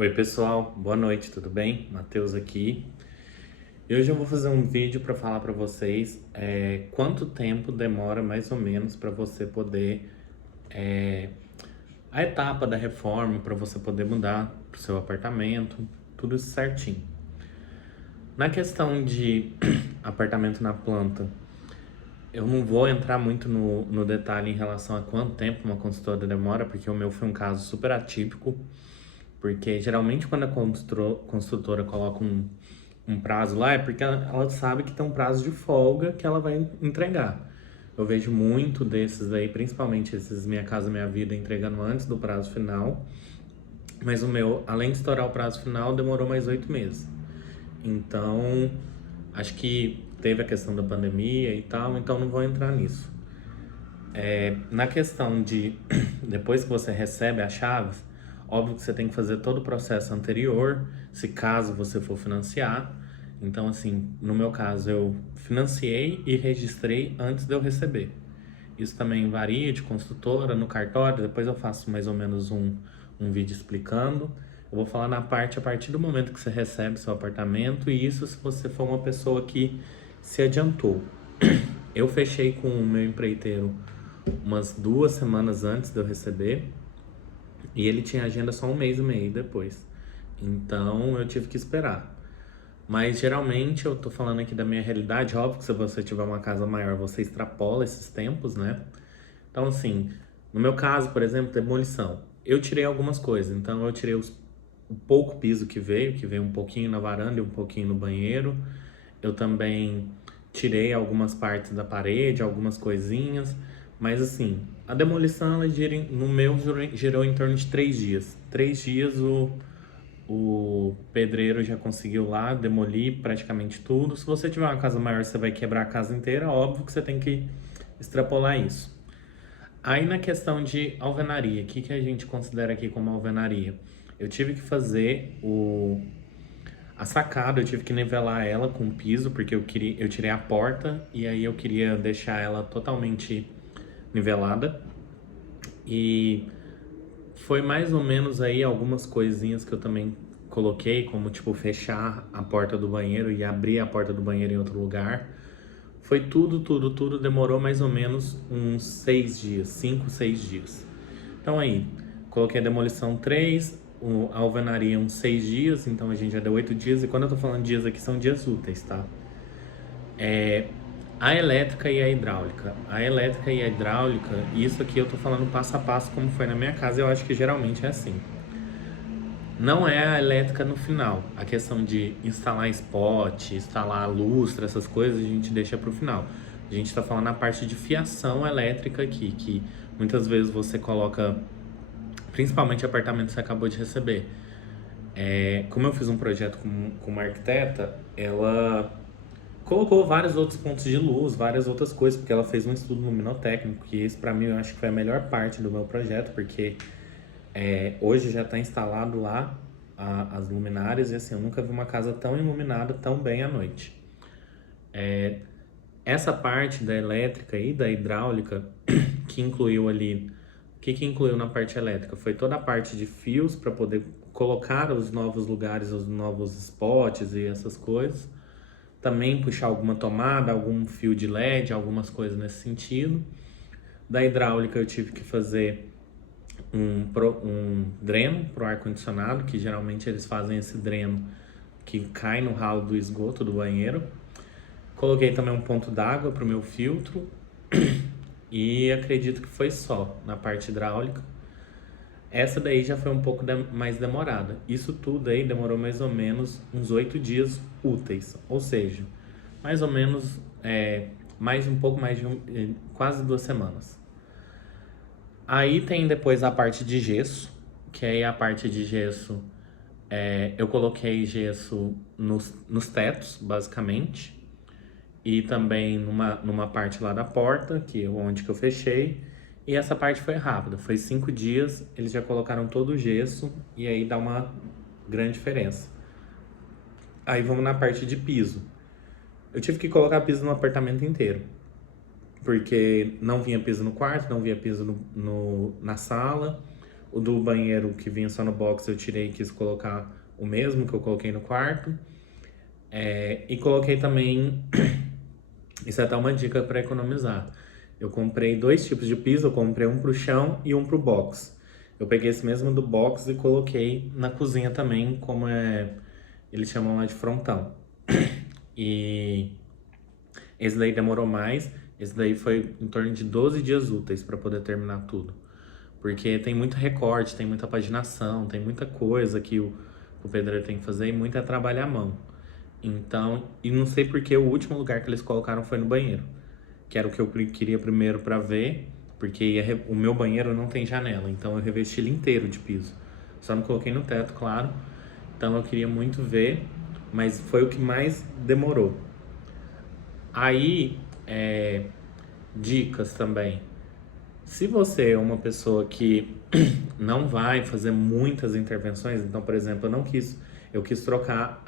Oi pessoal, boa noite, tudo bem? Matheus aqui. E hoje eu vou fazer um vídeo para falar para vocês quanto tempo demora mais ou menos para você poder a etapa da reforma, para você poder mudar para o seu apartamento, tudo isso certinho. Na questão de apartamento na planta, eu não vou entrar muito no detalhe em relação a quanto tempo uma consultora demora, porque o meu foi um caso super atípico. Porque geralmente quando a construtora coloca um prazo lá é porque ela sabe que tem um prazo de folga que ela vai entregar. Eu vejo muito desses aí, principalmente esses Minha Casa Minha Vida, entregando antes do prazo final. Mas o meu, além de estourar o prazo final, demorou mais 8 meses. Então, acho que teve a questão da pandemia e tal, então não vou entrar nisso. Na questão de depois que você recebe as chaves, óbvio que você tem que fazer todo o processo anterior, se caso você for financiar. Então, assim, no meu caso, eu financiei e registrei antes de eu receber. Isso também varia de construtora, no cartório, depois eu faço mais ou menos um vídeo explicando. Eu vou falar na parte a partir do momento que você recebe seu apartamento, e isso se você for uma pessoa que se adiantou. Eu fechei com o meu empreiteiro umas 2 semanas antes de eu receber, e ele tinha agenda só um mês e meio depois. Então eu tive que esperar. Mas geralmente eu tô falando aqui da minha realidade, óbvio que se você tiver uma casa maior, você extrapola esses tempos, né? Então assim, no meu caso, por exemplo, demolição. Eu tirei algumas coisas, então eu tirei o pouco piso que veio um pouquinho na varanda e um pouquinho no banheiro. Eu também tirei algumas partes da parede, algumas coisinhas, mas assim, a demolição ela no meu gerou em torno de 3 dias. 3 dias o pedreiro já conseguiu lá demolir praticamente tudo. Se você tiver uma casa maior, você vai quebrar a casa inteira, óbvio que você tem que extrapolar isso. Aí na questão de alvenaria, o que que a gente considera aqui como alvenaria? Eu tive que fazer a sacada, eu tive que nivelar ela com o piso, porque eu tirei a porta e aí eu queria deixar ela totalmente nivelada. E foi mais ou menos aí algumas coisinhas que eu também coloquei, como tipo fechar a porta do banheiro e abrir a porta do banheiro em outro lugar. Foi tudo demorou mais ou menos uns 6 dias, 5, 6 dias. Então aí, coloquei a demolição 3, a alvenaria uns 6 dias, então a gente já deu 8 dias. E quando eu tô falando dias aqui, são dias úteis, tá? A elétrica e a hidráulica. A elétrica e a hidráulica, isso aqui eu tô falando passo a passo como foi na minha casa, eu acho que geralmente é assim. Não é a elétrica no final. A questão de instalar spot, instalar lustre, essas coisas, a gente deixa pro final. A gente tá falando a parte de fiação elétrica aqui, que muitas vezes você coloca, principalmente apartamento que você acabou de receber. Como eu fiz um projeto com uma arquiteta, ela colocou vários outros pontos de luz, várias outras coisas, porque ela fez um estudo luminotécnico, que esse para mim eu acho que foi a melhor parte do meu projeto, porque hoje já está instalado lá as luminárias, e assim, eu nunca vi uma casa tão iluminada tão bem à noite. Essa parte da elétrica e da hidráulica, que incluiu ali, o que incluiu na parte elétrica? Foi toda a parte de fios para poder colocar os novos lugares, os novos spots e essas coisas. Também puxar alguma tomada, algum fio de LED, algumas coisas nesse sentido. Da hidráulica eu tive que fazer um dreno para o ar-condicionado, que geralmente eles fazem esse dreno que cai no ralo do esgoto do banheiro. Coloquei também um ponto d'água para o meu filtro e acredito que foi só na parte hidráulica. Essa daí já foi um pouco mais demorada. Isso tudo aí demorou mais ou menos uns 8 dias úteis, ou seja, mais ou menos mais um pouco mais de quase 2 semanas. Aí tem depois a parte de gesso, que aí a parte de gesso, eu coloquei gesso nos tetos, basicamente, e também numa parte lá da porta, onde que eu fechei. E essa parte foi rápida, foi 5 dias, eles já colocaram todo o gesso e aí dá uma grande diferença. Aí vamos na parte de piso. Eu tive que colocar piso no apartamento inteiro, porque não vinha piso no quarto, não vinha piso na sala. O do banheiro que vinha só no box eu tirei e quis colocar o mesmo que eu coloquei no quarto. E coloquei também, isso é até uma dica para economizar. Eu comprei 2 tipos de piso, eu comprei um pro chão e um pro box. Eu peguei esse mesmo do box e coloquei na cozinha também, eles chamam lá de frontão. E esse daí demorou mais, esse daí foi em torno de 12 dias úteis para poder terminar tudo. Porque tem muito recorte, tem muita paginação, tem muita coisa que o pedreiro tem que fazer e muito é trabalhar à mão. Então, e não sei porque o último lugar que eles colocaram foi no banheiro, que era o que eu queria primeiro para ver, porque o meu banheiro não tem janela, então eu revesti ele inteiro de piso. Só não coloquei no teto, claro. Então eu queria muito ver, mas foi o que mais demorou. Aí, dicas também. Se você é uma pessoa que não vai fazer muitas intervenções, então, por exemplo, eu quis trocar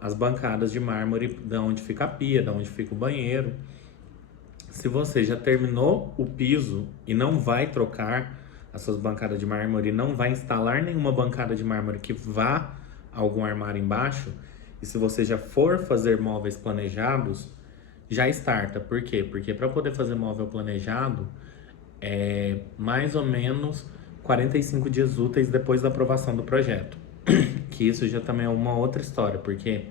as bancadas de mármore da onde fica a pia, da onde fica o banheiro. Se você já terminou o piso e não vai trocar as suas bancadas de mármore, não vai instalar nenhuma bancada de mármore que vá a algum armário embaixo, e se você já for fazer móveis planejados, já starta. Por quê? Porque para poder fazer móvel planejado, mais ou menos 45 dias úteis depois da aprovação do projeto. Que isso já também é uma outra história, porque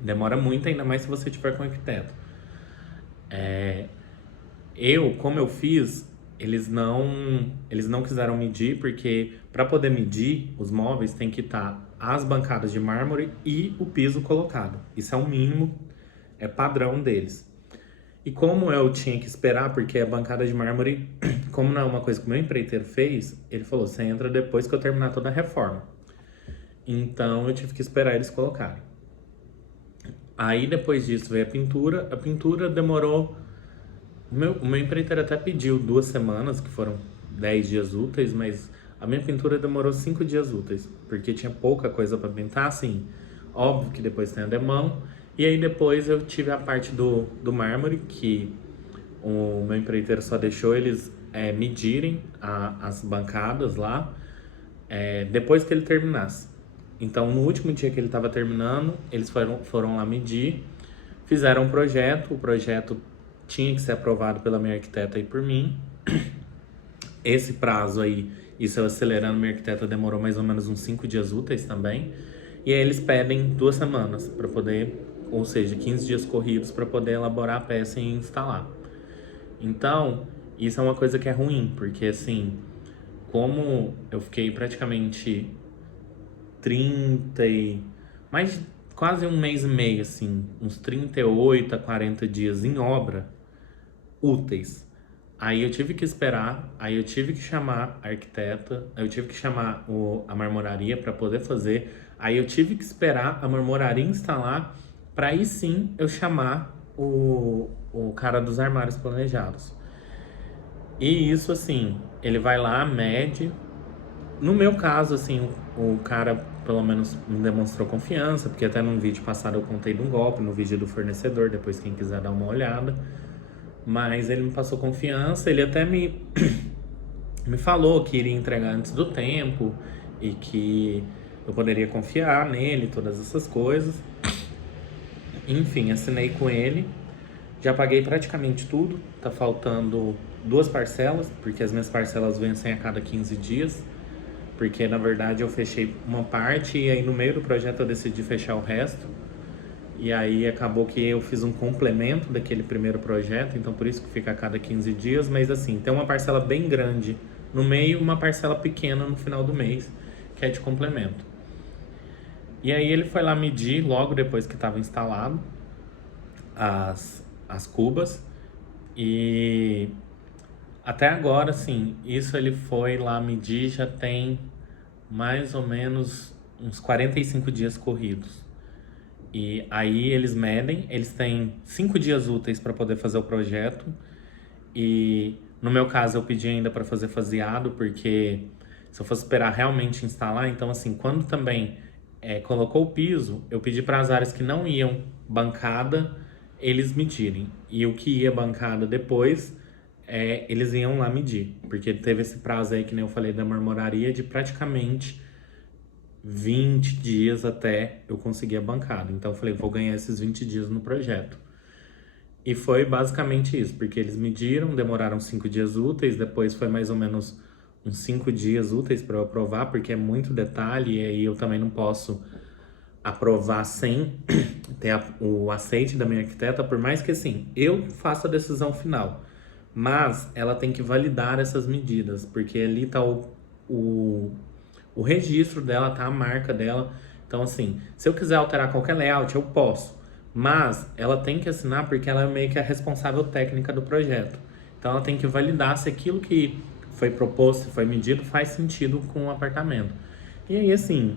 demora muito, ainda mais se você tiver com arquiteto. Como eu fiz, eles não quiseram medir, porque para poder medir os móveis tem que estar as bancadas de mármore e o piso colocado. Isso é o mínimo, é padrão deles. E como eu tinha que esperar, porque a bancada de mármore, como não é uma coisa que o meu empreiteiro fez, ele falou, você entra depois que eu terminar toda a reforma. Então eu tive que esperar eles colocarem. Aí depois disso veio a pintura demorou... O meu empreiteiro até pediu 2 semanas, que foram 10 dias úteis, mas a minha pintura demorou 5 dias úteis, porque tinha pouca coisa para pintar, assim, óbvio que depois tem a demão. E aí depois eu tive a parte do mármore, que o meu empreiteiro só deixou eles medirem as bancadas lá, depois que ele terminasse. Então no último dia que ele estava terminando, eles foram lá medir, fizeram o projeto tinha que ser aprovado pela minha arquiteta e por mim. Esse prazo aí, isso eu acelerando, minha arquiteta demorou mais ou menos uns 5 dias úteis também. E aí eles pedem 2 semanas para poder, ou seja, 15 dias corridos para poder elaborar a peça e instalar. Então, isso é uma coisa que é ruim, porque assim, como eu fiquei praticamente 30 e... mais quase um mês e meio, assim, uns 38 a 40 dias em obra úteis. Aí eu tive que esperar, aí eu tive que chamar a arquiteta, aí eu tive que chamar a marmoraria para poder fazer, aí eu tive que esperar a marmoraria instalar, para aí sim eu chamar o cara dos armários planejados. E isso assim, ele vai lá, mede. No meu caso, assim, o cara pelo menos me demonstrou confiança, porque até num vídeo passado eu contei de um golpe, no vídeo do fornecedor, depois quem quiser dar uma olhada. Mas ele me passou confiança, ele até me falou que iria entregar antes do tempo e que eu poderia confiar nele, todas essas coisas. Enfim, assinei com ele, já paguei praticamente tudo, tá faltando 2 parcelas, porque as minhas parcelas vencem a cada 15 dias, porque na verdade eu fechei uma parte e aí no meio do projeto eu decidi fechar o resto. E aí acabou que eu fiz um complemento daquele primeiro projeto, então por isso que fica a cada 15 dias, mas assim, tem uma parcela bem grande no meio e uma parcela pequena no final do mês, que é de complemento. E aí ele foi lá medir logo depois que estava instalado as cubas e até agora, assim, isso ele foi lá medir já tem mais ou menos uns 45 dias corridos. E aí eles medem, eles têm 5 dias úteis para poder fazer o projeto. E no meu caso eu pedi ainda para fazer faseado, porque se eu fosse esperar realmente instalar, então assim, quando também colocou o piso, eu pedi para as áreas que não iam bancada, eles medirem. E o que ia bancada depois, eles iam lá medir. Porque teve esse prazo aí, que nem eu falei, da marmoraria, de praticamente 20 dias até eu conseguir a bancada. Então eu falei, vou ganhar esses 20 dias no projeto. E foi basicamente isso, porque eles mediram, demoraram 5 dias úteis, depois foi mais ou menos uns 5 dias úteis para eu aprovar, porque é muito detalhe e aí eu também não posso aprovar sem ter o aceite da minha arquiteta, por mais que assim, eu faça a decisão final, mas ela tem que validar essas medidas, porque ali tá o, o registro dela, tá a marca dela. Então assim, se eu quiser alterar qualquer layout, eu posso, mas ela tem que assinar porque ela é meio que a responsável técnica do projeto. Então ela tem que validar se aquilo que foi proposto, se foi medido, faz sentido com o apartamento. E aí assim,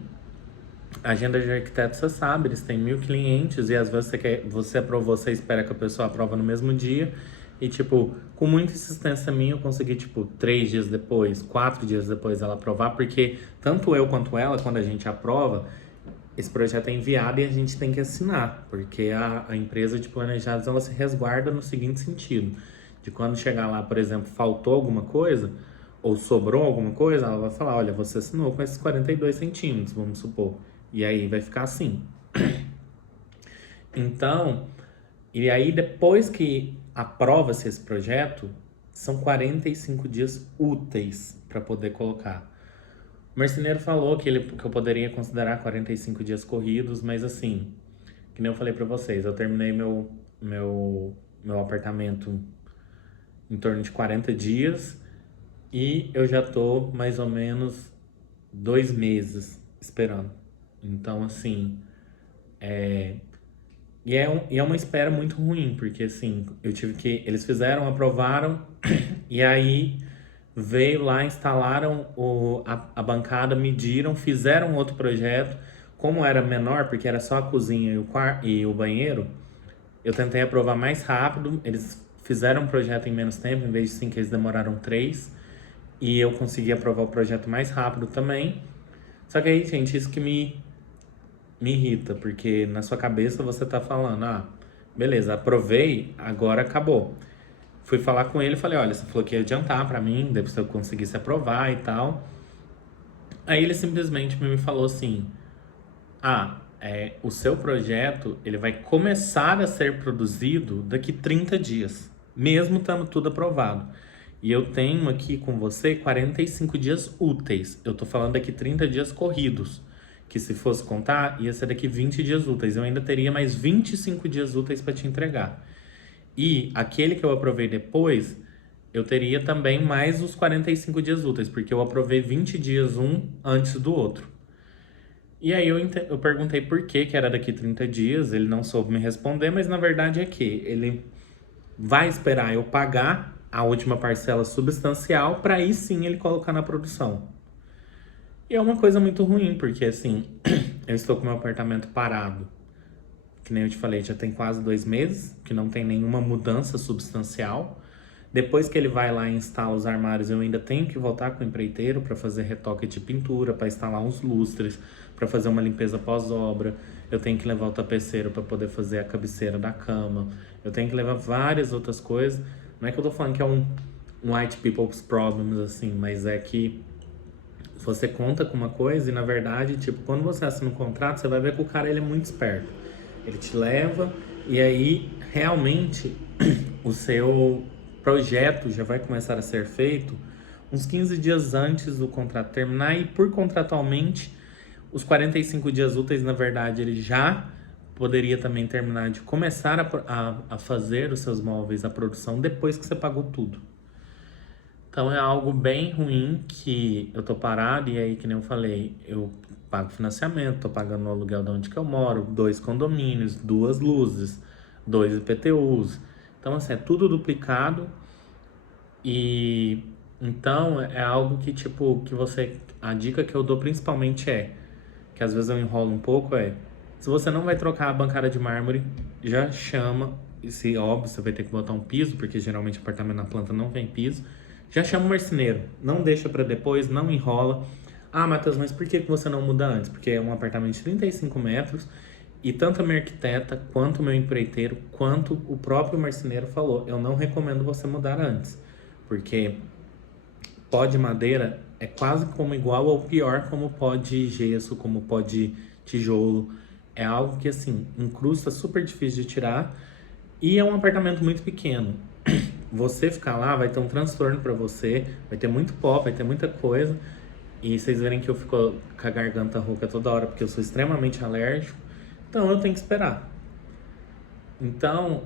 a agenda de arquiteto, você sabe, eles têm 1.000 clientes e às vezes você aprovou, você espera que a pessoa aprova no mesmo dia. E, tipo, com muita insistência minha, eu consegui, tipo, 3 dias depois, 4 dias depois ela aprovar, porque tanto eu quanto ela, quando a gente aprova, esse projeto é enviado e a gente tem que assinar, porque a empresa de planejados, ela se resguarda no seguinte sentido, de quando chegar lá, por exemplo, faltou alguma coisa, ou sobrou alguma coisa, ela vai falar, olha, você assinou com esses 42 centímetros, vamos supor. E aí vai ficar assim. Então, e aí depois que aprova-se esse projeto, são 45 dias úteis para poder colocar. O marceneiro falou que eu poderia considerar 45 dias corridos, mas assim, que nem eu falei para vocês, eu terminei meu apartamento em torno de 40 dias e eu já tô mais ou menos 2 meses esperando. Então, assim, e é uma espera muito ruim, porque assim, eu tive que. Eles fizeram, aprovaram, e aí veio lá, instalaram a bancada, mediram, fizeram outro projeto. Como era menor, porque era só a cozinha e o banheiro, eu tentei aprovar mais rápido. Eles fizeram um projeto em menos tempo, em vez de 5, eles demoraram 3. E eu consegui aprovar o projeto mais rápido também. Só que aí, gente, isso que me irrita, porque na sua cabeça você tá falando, ah, beleza, aprovei, agora acabou. Fui falar com ele e falei, olha, você falou que ia adiantar pra mim, depois eu conseguisse aprovar e tal. Aí ele simplesmente me falou assim, ah, o seu projeto, ele vai começar a ser produzido daqui 30 dias, mesmo estando tudo aprovado. E eu tenho aqui com você 45 dias úteis. Eu tô falando daqui 30 dias corridos, que se fosse contar, ia ser daqui 20 dias úteis. Eu ainda teria mais 25 dias úteis para te entregar. E aquele que eu aprovei depois, eu teria também mais os 45 dias úteis, porque eu aprovei 20 dias um antes do outro. E aí eu perguntei por que era daqui 30 dias, ele não soube me responder, mas na verdade é que ele vai esperar eu pagar a última parcela substancial para aí sim ele colocar na produção. E é uma coisa muito ruim, porque assim, eu estou com meu apartamento parado, que nem eu te falei, já tem quase 2 meses, que não tem nenhuma mudança substancial. Depois que ele vai lá e instala os armários, eu ainda tenho que voltar com o empreiteiro para fazer retoque de pintura, para instalar uns lustres, para fazer uma limpeza pós-obra. Eu tenho que levar o tapeceiro para poder fazer a cabeceira da cama. Eu tenho que levar várias outras coisas. Não é que eu tô falando que é um white people's problems, assim, mas é que você conta com uma coisa e, na verdade, tipo, quando você assina um contrato, você vai ver que o cara, ele é muito esperto. Ele te leva e aí, realmente, o seu projeto já vai começar a ser feito uns 15 dias antes do contrato terminar e, por contratualmente, os 45 dias úteis, na verdade, ele já poderia também terminar de começar a fazer os seus móveis, a produção, depois que você pagou tudo. Então é algo bem ruim que eu tô parado e aí, que nem eu falei, eu pago financiamento, tô pagando o aluguel de onde que eu moro, 2 condomínios, 2 luzes, 2 IPTUs. Então, assim, é tudo duplicado e então é algo que, tipo, que você. A dica que eu dou principalmente que às vezes eu enrolo um pouco, se você não vai trocar a bancada de mármore, já chama, e se óbvio, você vai ter que botar um piso, porque geralmente apartamento na planta não tem piso, já chama o marceneiro, não deixa para depois, não enrola. Ah, Matheus, mas por que você não muda antes? Porque é um apartamento de 35 metros e tanto a minha arquiteta, quanto o meu empreiteiro, quanto o próprio marceneiro falou, eu não recomendo você mudar antes. Porque pó de madeira é quase como igual ou pior como pó de gesso, como pó de tijolo. É algo que, assim, incrusta super difícil de tirar e é um apartamento muito pequeno. Você ficar lá vai ter um transtorno pra você, vai ter muito pó, vai ter muita coisa. E vocês verem que eu fico com a garganta rouca toda hora porque eu sou extremamente alérgico. Então eu tenho que esperar. Então,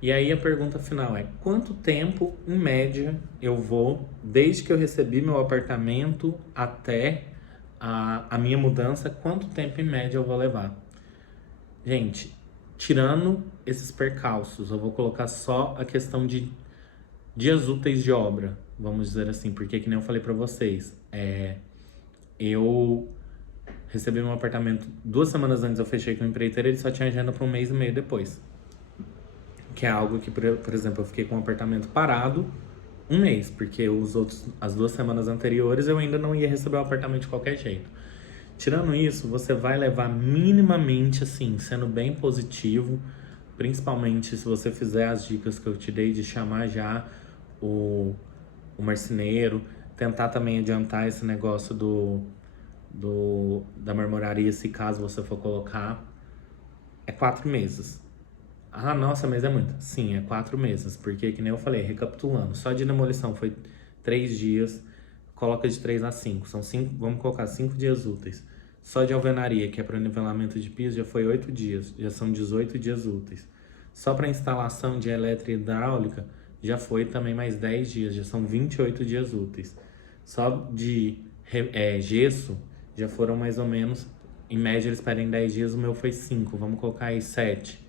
e aí a pergunta final é: quanto tempo, em média, eu vou, desde que eu recebi meu apartamento até a minha mudança, quanto tempo, em média, eu vou levar? Gente, tirando esses percalços, eu vou colocar só a questão de dias úteis de obra, vamos dizer assim, porque que nem eu falei pra vocês, eu recebi meu apartamento 2 semanas antes, eu fechei com o empreiteiro, ele só tinha agenda para um mês e meio depois. Que é algo que, por exemplo, eu fiquei com o apartamento parado um mês, porque as 2 semanas anteriores eu ainda não ia receber o apartamento de qualquer jeito. Tirando isso, você vai levar minimamente, assim, sendo bem positivo, principalmente se você fizer as dicas que eu te dei de chamar já o marceneiro, tentar também adiantar esse negócio da marmoraria, se caso você for colocar, é 4 meses. Ah, nossa, mas é muito. Sim, é 4 meses, porque que nem eu falei, recapitulando, só de demolição foi 3 dias, coloca de 3 a 5, são 5, vamos colocar 5 dias úteis. Só de alvenaria, que é para nivelamento de piso, já foi 8 dias, já são 18 dias úteis. Só para instalação de elétrica e hidráulica, já foi também mais 10 dias, já são 28 dias úteis. Só de gesso, já foram mais ou menos, em média eles pedem 10 dias, o meu foi 5, vamos colocar aí 7.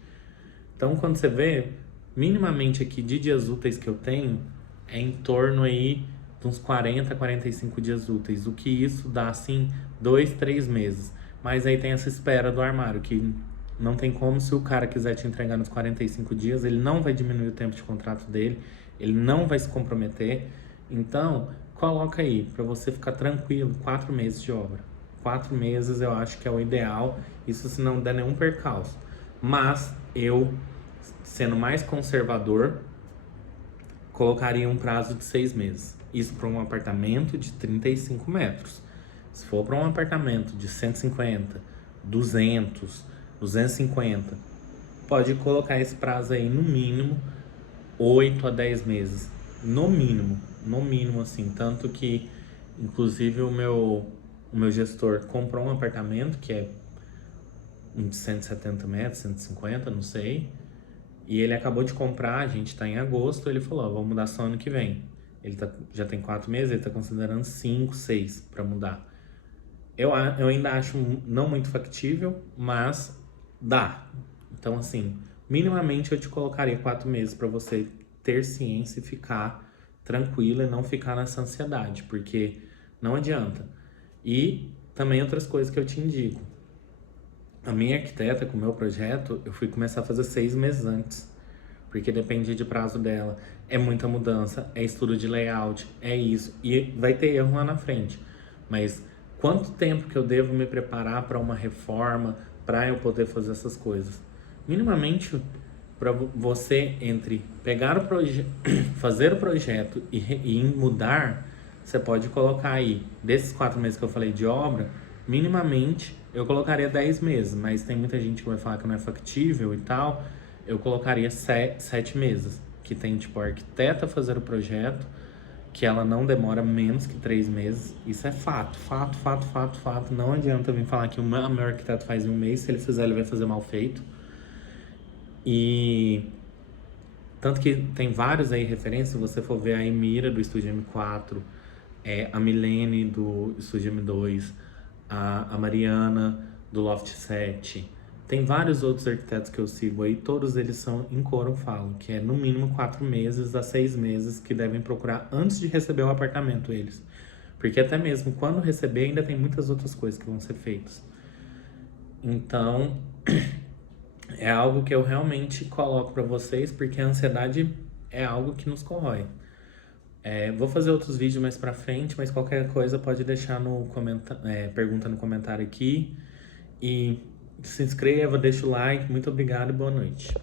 Então, quando você vê, minimamente aqui de dias úteis que eu tenho, é em torno aí de uns 40, 45 dias úteis. O que isso dá, assim, 2, 3 meses. Mas aí tem essa espera do armário, que não tem como, se o cara quiser te entregar nos 45 dias, ele não vai diminuir o tempo de contrato dele, ele não vai se comprometer. Então, coloca aí, para você ficar tranquilo, 4 meses de obra. 4 meses eu acho que é o ideal, isso se não der nenhum percalço. Mas eu, sendo mais conservador, colocaria um prazo de 6 meses. Isso para um apartamento de 35 metros. Se for para um apartamento de 150, 200, 250, pode colocar esse prazo aí no mínimo 8 a 10 meses. No mínimo assim. Tanto que, inclusive, o meu gestor comprou um apartamento que é uns 170 metros, 150, não sei. E ele acabou de comprar, a gente tá em agosto, ele falou, ó, vamos mudar só ano que vem. Ele já tem 4 meses, ele tá considerando 5, 6 para mudar. Eu ainda acho não muito factível, mas dá. Então, assim, minimamente eu te colocaria 4 meses para você ter ciência e ficar tranquila e não ficar nessa ansiedade, porque não adianta. E também outras coisas que eu te indico. A minha arquiteta, com o meu projeto, eu fui começar a fazer 6 meses antes, porque depende de prazo dela. É muita mudança, é estudo de layout, é isso. E vai ter erro lá na frente. Mas quanto tempo que eu devo me preparar para uma reforma, para eu poder fazer essas coisas? Minimamente, para você, entre pegar o projeto, fazer o projeto e mudar, você pode colocar aí, desses 4 meses que eu falei de obra, minimamente eu colocaria 10 meses, mas tem muita gente que vai falar que não é factível e tal, eu colocaria 7 meses, que tem tipo a arquiteta fazer o projeto, que ela não demora menos que 3 meses, isso é fato, não adianta vir falar que o meu arquiteto faz em um mês, se ele fizer ele vai fazer mal feito. E tanto que tem vários aí referências, se você for ver a Emira do Estúdio M4, a Milene do Estúdio M2, a Mariana do Loft 7, tem vários outros arquitetos que eu sigo aí, todos eles são em coro, falam que é no mínimo 4 meses a 6 meses que devem procurar antes de receber o apartamento eles. Porque até mesmo quando receber ainda tem muitas outras coisas que vão ser feitas. Então, é algo que eu realmente coloco para vocês, porque a ansiedade é algo que nos corrói. Vou fazer outros vídeos mais pra frente, mas qualquer coisa pode deixar pergunta no comentário aqui. E se inscreva, deixa o like. Muito obrigado e boa noite.